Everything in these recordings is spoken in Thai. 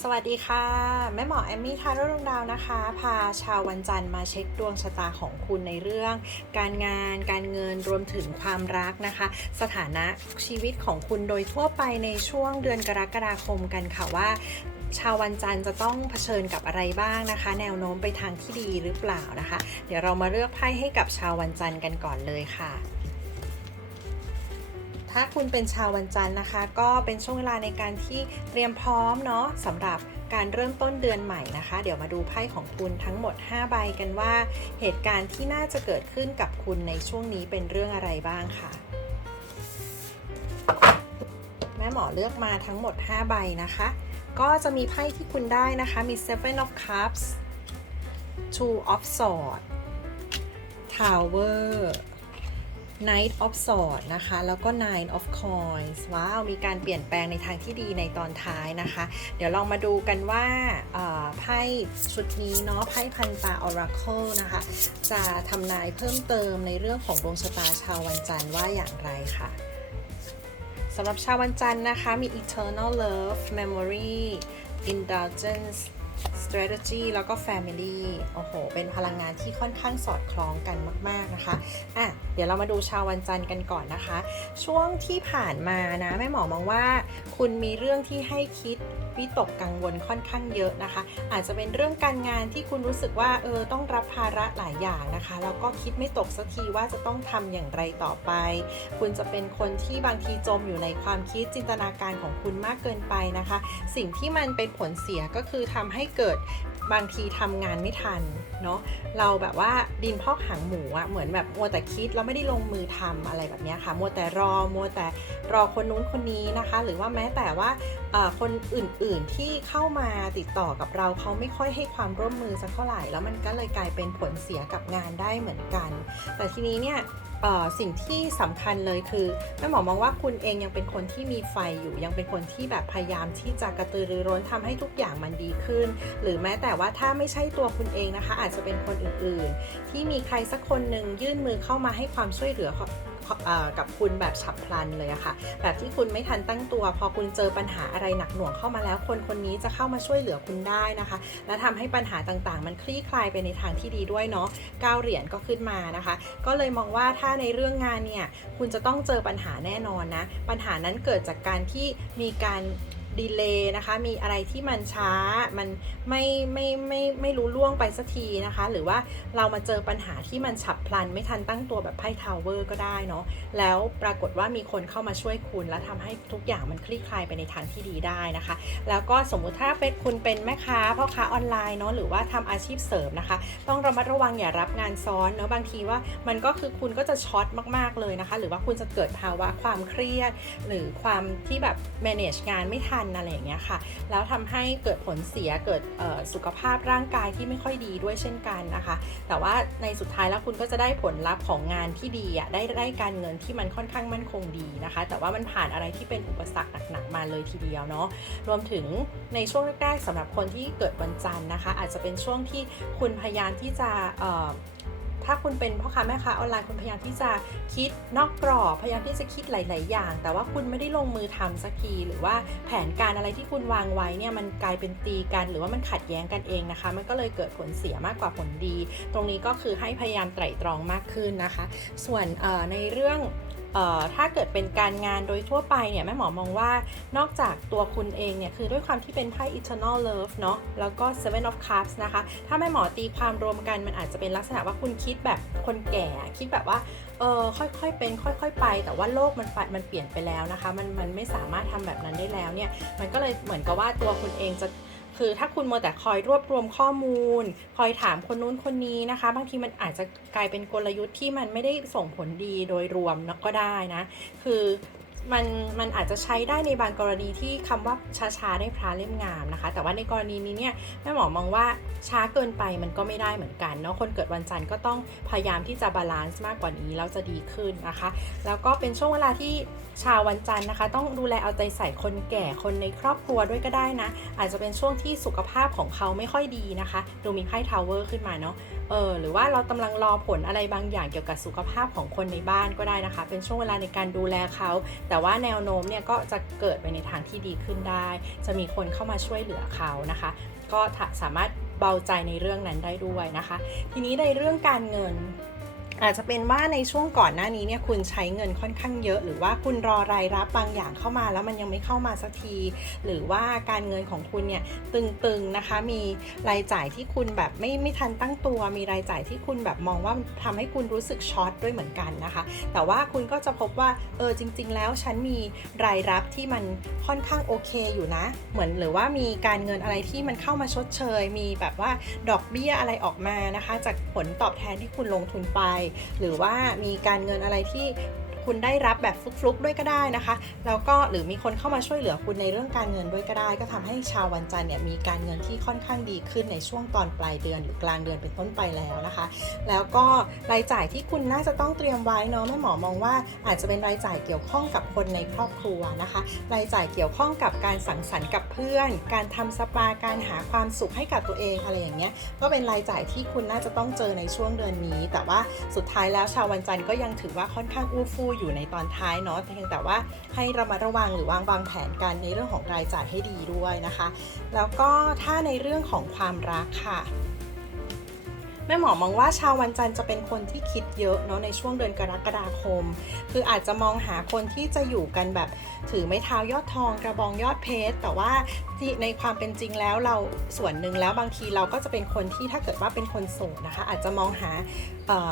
สวัสดีค่ะ แม่หมอแอมมี่ทาร่ดวงดาวนะคะ พาชาววันจันทร์มาเช็คดวงชะตาของคุณในเรื่อง การงานการเงินรวมถึงความรักนะคะ สถานะชีวิตของคุณโดยทั่วไปในช่วงเดือนกรกฎาคมกันค่ะว่าชาววันจันทร์จะต้องเผชิญกับอะไรบ้างนะคะ แนวโน้มไปทางที่ดีหรือเปล่านะคะ เดี๋ยวเรามาเลือกไพ่ให้กับชาววันจันทร์กันก่อนเลยค่ะ ถ้าคุณเป็นชาววันจันทร์นะคะ ก็เป็นช่วงเวลาในการที่เตรียมพร้อมเนาะสำหรับการเริ่มต้นเดือนใหม่นะคะ เดี๋ยวมาดูไพ่ของคุณทั้งหมด 5 ใบกันว่า เหตุการณ์ที่น่าจะเกิดขึ้นกับคุณในช่วงนี้เป็นเรื่องอะไรบ้างค่ะ แม่หมอเลือกมาทั้งหมด 5 ใบนะคะ ก็จะมีไพ่ที่คุณได้นะคะมี Seven of Cups Two of Swords Tower Knight of Swords นะคะ แล้วก็ Nine of Coins ว้าว มีการเปลี่ยนแปลงในทางที่ดีในตอนท้ายนะคะ เดี๋ยวลองมาดูกันว่าไพ่ชุดนี้เนาะ ไพ่พันตา Oracle นะคะ จะทำนายเพิ่มเติมในเรื่องของดวงชะตาชาววันจันทร์ว่าอย่างไรค่ะสำหรับชาววันจันทร์นะคะ มี eternal love memory indulgence strategy แล้วก็ family โอ้โห เป็นพลังงานที่ค่อนข้างสอดคล้องกันมาก ๆ นะคะ อะ เดี๋ยวเรามาดูชาววันจันทร์กันก่อนนะคะ ช่วงที่ผ่านมานะ แม่หมอมองว่า คุณมีเรื่องที่ให้คิด วิตกกังวลค่อนข้างเยอะนะคะ อาจจะเป็นเรื่องการงานที่คุณรู้สึกว่าเออต้องรับภาระหลายอย่างนะคะ แล้วก็คิดไม่ตกสักทีว่าจะต้องทำอย่างไรต่อไป คุณจะเป็นคนที่บางทีจมอยู่ในความคิดจินตนาการของคุณมากเกินไปนะคะ สิ่งที่มันเป็นผลเสียก็คือทำให้เกิดบางทีทำงานไม่ทันเนาะเราแบบว่าดินพอกหางหมูอะเหมือนแบบมัวแต่คิดแล้วไม่ได้ลงมือทำอะไรแบบนี้ค่ะมัวแต่รอมัวแต่รอคนนู้นคนนี้นะคะ หรือว่าแม้แต่ว่าคนอื่นๆที่เข้ามาติดต่อกับเราเขาไม่ค่อยให้ความร่วมมือสักเท่าไหร่ แล้วมันก็เลยกลายเป็นผลเสียกับงานได้เหมือนกัน แต่ทีนี้เนี่ยสิ่งที่สำคัญเลยคือแม่หมอมองว่าคุณเองยังเป็นคนที่มีไฟอยู่ยังเป็นคนที่แบบพยายามที่จะกระตือรือร้นทำให้ทุกอย่างมันดีขึ้น หรือแม้แต่ว่าถ้าไม่ใช่ตัวคุณเองนะคะ อาจจะเป็นคนอื่นๆ ที่มีใครสักคนหนึ่งยื่นมือเข้ามาให้ความช่วยเหลือ กับคุณแบบฉับพลันเลยอะค่ะ แบบที่คุณไม่ทันตั้งตัว พอคุณเจอปัญหาอะไรหนักหน่วงเข้ามาแล้ว คนคนนี้จะเข้ามาช่วยเหลือคุณได้นะคะ และทำให้ปัญหาต่างๆ มันคลี่คลายไปในทางที่ดีด้วยเนาะก้าวเหรียญก็ขึ้นมานะคะ ก็เลยมองว่าถ้าในเรื่องงานเนี่ยคุณจะต้องเจอปัญหาแน่นอนนะปัญหานั้นเกิดจากการที่มีการ ดีเลย์นะคะ มีอะไรที่มันช้า มันไม่ไม่ไม่ไม่รู้ล่วงไปสักทีนะคะ หรือว่าเรามาเจอปัญหาที่มันฉับพลัน ไม่ทันตั้งตัวแบบไพ่ทาวเวอร์ก็ได้เนาะ แล้วปรากฏว่ามีคนเข้ามาช่วยคุณ และทำให้ทุกอย่างมันคลี่คลายไปในทางที่ดีได้นะคะ แล้วก็สมมุติถ้าเป็นคุณเป็นแม่ค้าพ่อค้าออนไลน์เนาะ หรือว่าทำอาชีพเสริมนะคะ ต้องระมัดระวังอย่ารับงานซ้อนเนาะ บางทีว่ามันก็คือคุณก็จะช็อตมาก ๆเลยนะคะ หรือว่าคุณจะเกิดภาวะความเครียด หรือความที่แบบ manage งานไม่ทันอะไรอย่างเงี้ยค่ะ แล้วทำให้เกิดผลเสียเกิดสุขภาพร่างกายที่ไม่ค่อยดีด้วยเช่นกันนะคะ แต่ว่าในสุดท้ายแล้วคุณก็จะได้ผลลัพธ์ของงานที่ดีอะได้ได้การเงินที่มันค่อนข้างมั่นคงดีนะคะ แต่ว่ามันผ่านอะไรที่เป็นอุปสรรคหนักๆมาเลยทีเดียวเนาะรวมถึงในช่วงแรกๆสำหรับคนที่เกิดวันจันทร์นะคะ อาจจะเป็นช่วงที่คุณพยายามที่จะ ถ้าคุณเป็นพ่อค้าแม่ค้าออนไลน์คุณพยายามที่จะคิดนอกกรอบพยายามที่จะคิดหลาย ๆ อย่าง แต่ว่าคุณไม่ได้ลงมือทำสักที หรือว่าแผนการอะไรที่คุณวางไว้เนี่ยมันกลายเป็นตีกัน หรือว่ามันขัดแย้งกันเองนะคะ มันก็เลยเกิดผลเสียมากกว่าผลดี ตรงนี้ก็คือให้พยายามไตร่ตรองมากขึ้นนะคะ ส่วนในเรื่อง ถ้าเกิดเป็นการงานโดยทั่วไปเนี่ยแม่หมอมองว่านอกจากตัวคุณเองเนี่ยคือด้วยความที่เป็นไพ่ eternal love เนาะแล้วก็ seven of cups นะคะ ถ้าแม่หมอตีความรวมกันมันอาจจะเป็นลักษณะว่าคุณคิดแบบคนแก่คิดแบบว่าเออค่อยๆเป็นค่อยๆไป แต่ว่าโลกมันปัดมันเปลี่ยนไปแล้วนะคะ มันมันไม่สามารถทำแบบนั้นได้แล้วเนี่ยมันก็เลยเหมือนกับว่าตัวคุณเองจะ คือถ้าคุณมัวแต่คอยรวบรวมข้อมูล คอยถามคนนู้นคนนี้นะคะ บางทีมันอาจจะกลายเป็นกลยุทธ์ที่มันไม่ได้ส่งผลดีโดยรวมนะก็ได้นะ คือมันมันอาจจะใช้ได้ในบางกรณีที่คำว่าช้าๆได้พระเล่มงามนะคะ แต่ว่าในกรณีนี้เนี่ยแม่หมอมองว่า ช้าเกินไปมันก็ไม่ได้เหมือนกันเนาะคนเกิดวันจันทร์ก็ต้องพยายามที่จะบาลานซ์มากกว่านี้แล้วจะดีขึ้นนะคะ แล้วก็เป็นช่วงเวลาที่ชาววันจันทร์นะคะ ต้องดูแลเอาใจใส่คนแก่คนในครอบครัวด้วยก็ได้นะ อาจจะเป็นช่วงที่สุขภาพของเขาไม่ค่อยดีนะคะ ดูมีไพ่ทาวเวอร์ขึ้นมาเนาะเออหรือว่าเรากำลังรอผลอะไรบางอย่างเกี่ยวกับสุขภาพของคนในบ้านก็ได้นะคะ เป็นช่วงเวลาในการดูแลเขา แต่ว่าแนวโน้มเนี่ยก็จะเกิดไปในทางที่ดีขึ้นได้ จะมีคนเข้ามาช่วยเหลือเขานะคะ ก็สามารถ เบาใจในเรื่องนั้นได้ด้วยนะคะ ทีนี้ในเรื่องการเงิน อาจจะเป็นว่าในช่วงก่อนหน้านี้เนี่ยคุณใช้เงินค่อนข้างเยอะ หรือว่าคุณรอรายรับบางอย่างเข้ามาแล้วมันยังไม่เข้ามาสักที หรือว่าการเงินของคุณเนี่ยตึงๆนะคะ มีรายจ่ายที่คุณแบบไม่ไม่ทันตั้งตัว มีรายจ่ายที่คุณแบบมองว่าทำให้คุณรู้สึกช็อตด้วยเหมือนกันนะคะ แต่ว่าคุณก็จะพบว่าเออจริง ๆ แล้วฉันมีรายรับที่มันค่อนข้างโอเคอยู่นะ เหมือนหรือว่ามีการเงินอะไรที่มันเข้ามาชดเชย มีแบบว่าดอกเบี้ยอะไรออกมานะคะ จากผลตอบแทนที่คุณลงทุนไปหรือว่ามีการเงินอะไรที่ คุณได้รับแบบฟลุกๆด้วยก็ได้นะคะ แล้วก็หรือมีคนเข้ามาช่วยเหลือคุณในเรื่องการเงินด้วยก็ได้ ก็ทำให้ชาววันจันทร์เนี่ยมีการเงินที่ค่อนข้างดีขึ้นในช่วงตอนปลายเดือนหรือกลางเดือนเป็นต้นไปแล้วนะคะ แล้วก็รายจ่ายที่คุณน่าจะต้องเตรียมไว้เนาะแม่หมอมองว่าอาจจะเป็นรายจ่ายเกี่ยวข้องกับคนในครอบครัวนะคะ รายจ่ายเกี่ยวข้องกับการสังสรรค์กับเพื่อน การทำสปาการหาความสุขให้กับตัวเองอะไรอย่างเงี้ยก็เป็นรายจ่ายที่คุณน่าจะต้องเจอในช่วงเดือนนี้ แต่ว่าสุดท้ายแล้วชาววันจันทร์ก็ยังถือว่าค่อนข้างอู้ฟู่อยู่ในตอนท้ายเนาะเพียงแต่ว่าให้ระมัดระวังหรือวางวางแผนกันในเรื่องของรายจ่ายให้ดีด้วยนะคะ แล้วก็ถ้าในเรื่องของความรักค่ะแม่หมอมองว่าชาววันจันทร์จะเป็นคนที่คิดเยอะเนาะในช่วงเดือนกรกฎาคม คืออาจจะมองหาคนที่จะอยู่กันแบบถือไม้เท้ายอดทองกระบองยอดเพชรแต่ว่าที่ในความเป็นจริงแล้วเราส่วนหนึ่งแล้วบางทีเราก็จะเป็นคนที่ถ้าเกิดว่าเป็นคนโสดนะคะ อาจจะมองหา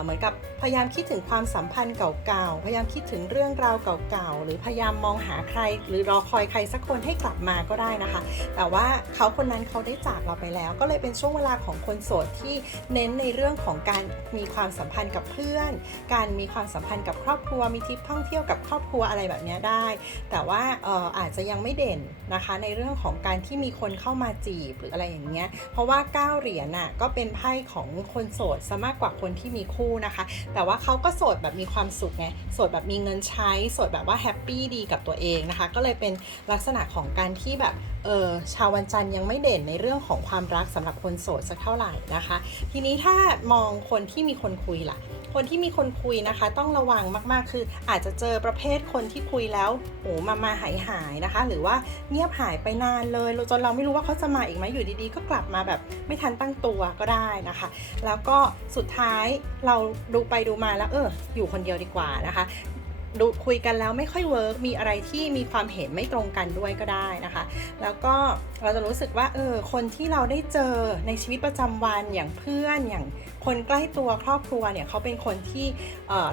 เหมือนกับพยายามคิดถึงความสัมพันธ์เก่าๆ พยายามคิดถึงเรื่องราวเก่าๆ หรือพยายามมองหาใคร หรือรอคอยใครสักคนให้กลับมาก็ได้นะคะ แต่ว่าเขาคนนั้นเขาได้จากเราไปแล้ว ก็เลยเป็นช่วงเวลาของคนโสดที่เน้นในเรื่องของการมีความสัมพันธ์กับเพื่อน การมีความสัมพันธ์กับครอบครัว มีทริปท่องเที่ยวกับครอบครัวอะไรแบบนี้ได้ แต่ว่าอออาจจะยังไม่เด่นนะคะ ในเรื่องของการที่มีคนเข้ามาจีบหรืออะไรอย่างเงี้ย เพราะว่า9เหรียญน่ะก็เป็นไพ่ของคนโสดซะมากกว่าคนที่มีคู่นะคะ แต่ว่าเขาก็โสดแบบมีความสุขไงโสดแบบมีเงินใช้โสดแบบว่าแฮปปี้ดีกับตัวเองนะคะ ก็เลยเป็นลักษณะของการที่แบบเออชาววันจันทร์ยังไม่เด่นในเรื่องของความรักสำหรับคนโสดสักเท่าไหร่นะคะ ทีนี้ถ้ามองคนที่มีคนคุยล่ะ คนที่มีคนคุยนะคะ ต้องระวังมากๆ คืออาจจะเจอประเภทคนที่คุยแล้วโอ้มามาหายหายนะคะ หรือว่าเงียบหายไปนานเลยจนเราไม่รู้ว่าเขาจะมาอีกไหมอยู่ดีๆ ก็กลับมาแบบไม่ทันตั้งตัวก็ได้นะคะ แล้วก็สุดท้ายเราดูไปดูมาแล้วเอออยู่คนเดียวดีกว่านะคะดูคุยกันแล้วไม่ค่อยเวิร์กมีอะไรที่มีความเห็นไม่ตรงกันด้วยก็ได้นะคะ แล้วก็เราจะรู้สึกว่าเออคนที่เราได้เจอในชีวิตประจำวันอย่างเพื่อนอย่าง คนใกล้ตัวครอบครัวเนี่ยเขาเป็นคนที่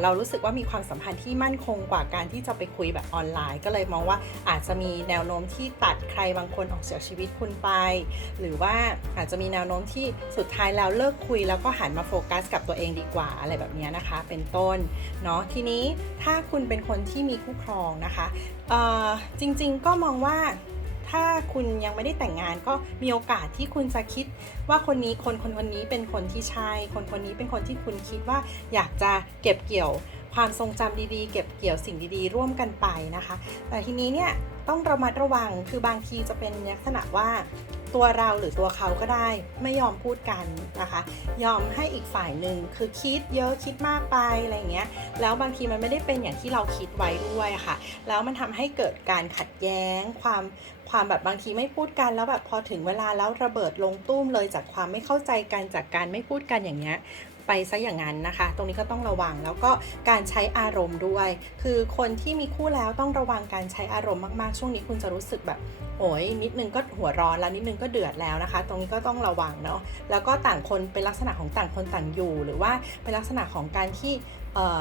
เรารู้สึกว่ามีความสัมพันธ์ที่มั่นคงกว่าการที่จะไปคุยแบบออนไลน์ ก็เลยมองว่าอาจจะมีแนวโน้มที่ตัดใครบางคนออกจากชีวิตคุณไป หรือว่าอาจจะมีแนวโน้มที่สุดท้ายแล้วเลิกคุย แล้วก็หันมาโฟกัสกับตัวเองดีกว่าอะไรแบบนี้นะคะ เป็นต้นเนาะทีนี้ถ้าคุณเป็นคนที่มีคู่ครองนะคะจริงๆก็มองว่า ถ้าคุณยังไม่ได้แต่งงานก็มีโอกาสที่คุณจะคิดว่าคนนี้คนคนคนนี้เป็นคนที่ใช่ คนคนนี้เป็นคนที่คุณคิดว่าอยากจะเก็บเกี่ยวความทรงจำดีๆ เก็บเกี่ยวสิ่งดีๆ ร่วมกันไปนะคะ แต่ทีนี้เนี่ยต้องระมัดระวังคือบางทีจะเป็นลักษณะว่า ตัวเราหรือตัวเขาก็ได้ไม่ยอมพูดกันนะคะ ยอมให้อีกฝ่ายหนึ่งคือคิดเยอะคิดมากไปอะไรอย่างเงี้ยแล้วบางทีมันไม่ได้เป็นอย่างที่เราคิดไว้ด้วยค่ะ แล้วมันทำให้เกิดการขัดแย้งความความแบบบางทีไม่พูดกันแล้วแบบพอถึงเวลาแล้วระเบิดลงตุ้มเลยจากความไม่เข้าใจกันจากการไม่พูดกันอย่างเงี้ย ไปซะอย่างนั้นนะคะ ตรงนี้ก็ต้องระวังแล้วก็การใช้อารมณ์ด้วย คือคนที่มีคู่แล้วต้องระวังการใช้อารมณ์มากๆ ช่วงนี้คุณจะรู้สึกแบบโอ้ยนิดนึงก็หัวร้อนแล้วนิดนึงก็เดือดแล้วนะคะ ตรงนี้ก็ต้องระวังเนาะแล้วก็ต่างคนเป็นลักษณะของต่างคนต่างอยู่ หรือว่าเป็นลักษณะของการที่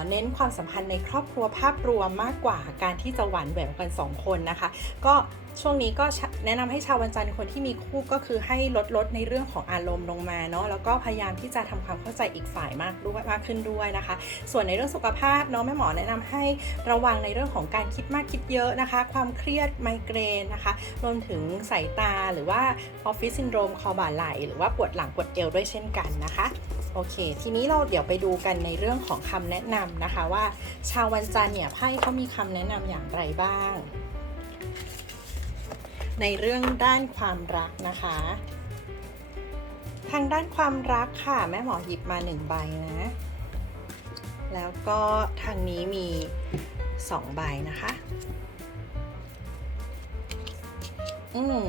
เน้นความสัมพันธ์ในครอบครัวภาพรวมมากกว่าการที่จะหวานแหววกันสองคนนะคะ ก็ช่วงนี้ก็แนะนำให้ชาววันจันทร์คนที่มีคู่ก็คือให้ลดลดในเรื่องของอารมณ์ลงมาเนาะแล้วก็พยายามที่จะทำความเข้าใจอีกฝ่ายมากด้วยมากขึ้นด้วยนะคะ ส่วนในเรื่องสุขภาพเนาะแม่หมอแนะนำให้ระวังในเรื่องของการคิดมากคิดเยอะนะคะ ความเครียดไมเกรนนะคะ รวมถึงสายตาหรือว่าออฟฟิศซินโดรมคอบ่าไหลหรือว่าปวดหลังปวดเอวด้วยเช่นกันนะคะ โอเค ทีนี้เราเดี๋ยวไปดูกันในเรื่องของคำแนะนำนะคะว่า ชาววันจันทร์เนี่ยไพ่เขามีคำแนะนำอย่างไรบ้าง ในเรื่องด้านความรักนะคะ ทางด้านความรักค่ะ แม่หมอหยิบมาหนึ่งใบนะ แล้วก็ทางนี้มีสองใบนะคะ อืม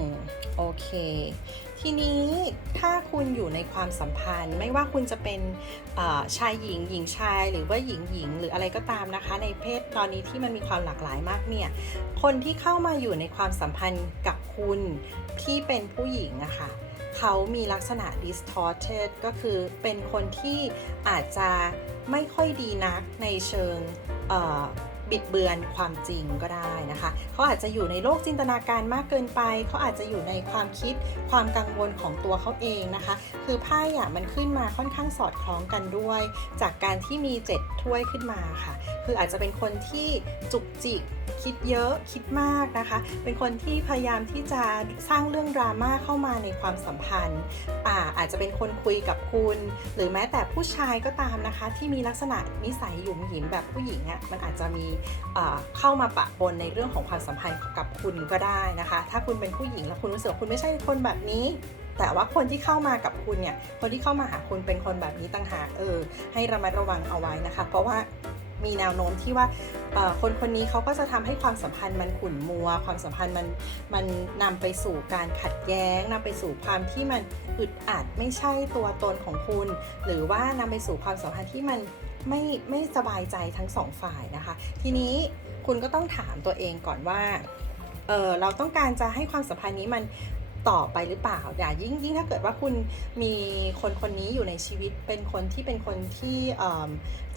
โอเค ทีนี้ถ้าคุณอยู่ในความสัมพันธ์ ไม่ว่าคุณจะเป็นชายหญิงหญิงชาย หรือว่าหญิงหญิงหรืออะไรก็ตามนะคะ ในเพศตอนนี้ที่มันมีความหลากหลายมากเนี่ยคนที่เข้ามาอยู่ในความสัมพันธ์กับคุณที่เป็นผู้หญิงอะค่ะเขามีลักษณะ distorted ก็คือเป็นคนที่อาจจะไม่ค่อยดีนักในเชิง บิดเบือนความจริงก็ได้นะคะ เขาอาจจะอยู่ในโลกจินตนาการมากเกินไป เขาอาจจะอยู่ในความคิดความกังวลของตัวเขาเองนะคะ คือไพ่อะมันขึ้นมาค่อนข้างสอดคล้องกันด้วย จากการที่มีเจ็ดถ้วยขึ้นมาค่ะ คืออาจจะเป็นคนที่จุกจิกคิดเยอะคิดมากนะคะ เป็นคนที่พยายามที่จะสร้างเรื่องดราม่าเข้ามาในความสัมพันธ์อ่าอาจจะเป็นคนคุยกับคุณ หรือแม้แต่ผู้ชายก็ตามนะคะ ที่มีลักษณะนิสัยหยุ่มหยิมแบบผู้หญิงอะ่ะมันอาจจะมีเข้ามาปะปนในเรื่องของความสัมพันธ์กับคุณก็ได้นะคะ ถ้าคุณเป็นผู้หญิงแล้วคุณรู้สึกคุณไม่ใช่คนแบบนี้ แต่ว่าคนที่เข้ามากับคุณเนี่ย คนที่เข้ามาหาคุณเป็นคนแบบนี้ต่างหากเออ ให้ระมัดระวังเอาไว้นะคะ เพราะว่ามีแนวโน้มที่ว่าคนคนนี้เขาก็จะทำให้ความสัมพันธ์มันขุ่นมัว ความสัมพันธ์มันมันนำไปสู่การขัดแย้งนำไปสู่ความที่มันอึดอัดไม่ใช่ตัวตนของคุณ หรือว่านำไปสู่ความสัมพันธ์ที่มัน ไม่ไม่สบายใจทั้งสองฝ่ายนะคะ ทีนี้คุณก็ต้องถามตัวเองก่อนว่าเออเราต้องการจะให้ความสัมพันธ์นี้มัน ต่อไปหรือเปล่าอย่ายิ่งยิ่งถ้าเกิดว่าคุณมีคนคนนี้อยู่ในชีวิตเป็นคนที่เป็นคนที่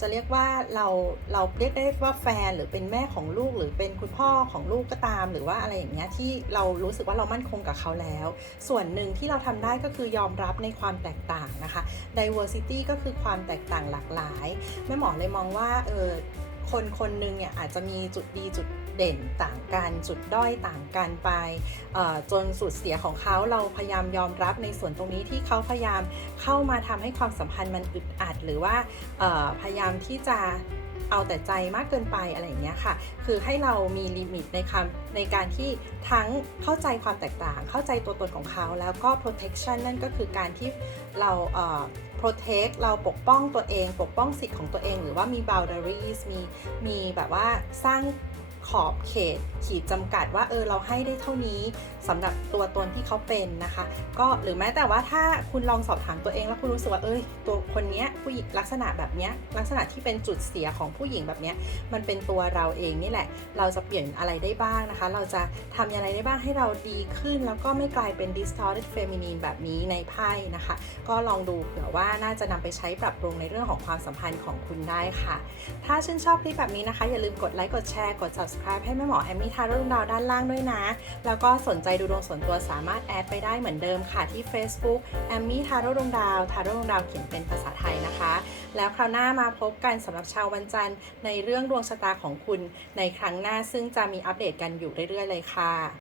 จะเรียกว่าเราเราเรียกได้ว่าแฟนหรือเป็นแม่ของลูกหรือเป็นคุณพ่อของลูกก็ตาม หรือว่าอะไรอย่างเงี้ยที่เรารู้สึกว่าเรามั่นคงกับเขาแล้ว ส่วนหนึ่งที่เราทำได้ก็คือยอมรับในความแตกต่างนะคะ diversity ก็คือความแตกต่างหลากหลายแม่หมอเลยมองว่าเออ คนคนหนึ่งเนี่ยอาจจะมีจุดดีจุดเด่นต่างกันจุดด้อยต่างกันไปจนสุดเสียของเขาเราพยายามยอมรับในส่วนตรงนี้ที่เขาพยายามเข้ามาทำให้ความสัมพันธ์มันอึดอัด หรือว่าพยายามที่จะเอาแต่ใจมากเกินไปอะไรอย่างเงี้ยค่ะ คือให้เรามีลิมิตในคำในการที่ทั้งเข้าใจความแตกต่าง เข้าใจตัวตนของเขาแล้วก็ protection นั่นก็คือการที่เราเ protect เราปกป้องตัวเอง ปกป้องสิทธิ์ของตัวเอง หรือว่ามี boundaries มีมีแบบว่าสร้าง ขอบเขตขีดจำกัดว่าเออเราให้ได้เท่านี้สำหรับตัวตนที่เขาเป็นนะคะ ก็หรือแม้แต่ว่าถ้าคุณลองสอบถามตัวเองแล้วคุณรู้สึกว่าเอ้ยตัวคนนี้ผู้หญิงลักษณะแบบนี้ลักษณะที่เป็นจุดเสียของผู้หญิงแบบนี้มันเป็นตัวเราเองนี่แหละ เราจะเปลี่ยนอะไรได้บ้างนะคะ เราจะทำยังไงได้บ้างให้เราดีขึ้น แล้วก็ไม่กลายเป็น distorted feminine แบบนี้ในไพ่นะคะ ก็ลองดูเผื่อว่าน่าจะนำไปใช้ปรับปรุงในเรื่องของความสัมพันธ์ของคุณได้ค่ะ ถ้าชื่นชอบคลิปแบบนี้นะคะ อย่าลืมกดไลค์กดแชร์กด subscribe ให้แม่หมอแอมมี่ทารุ่งดาวด้านล่างด้วยนะ แล้วก็สนใจดูดวงส่วนตัวสามารถแอดไปได้เหมือนเดิมค่ะที่ Facebook แอมมี่ทารุ่งดวงดาวทารุ่งดวงดาวเขียนเป็นภาษาไทยนะคะ แล้วคราวหน้ามาพบกันสำหรับชาววันจันทร์ในเรื่องดวงชะตาของคุณในครั้งหน้าซึ่งจะมีอัปเดตกันอยู่เรื่อยๆเลยค่ะ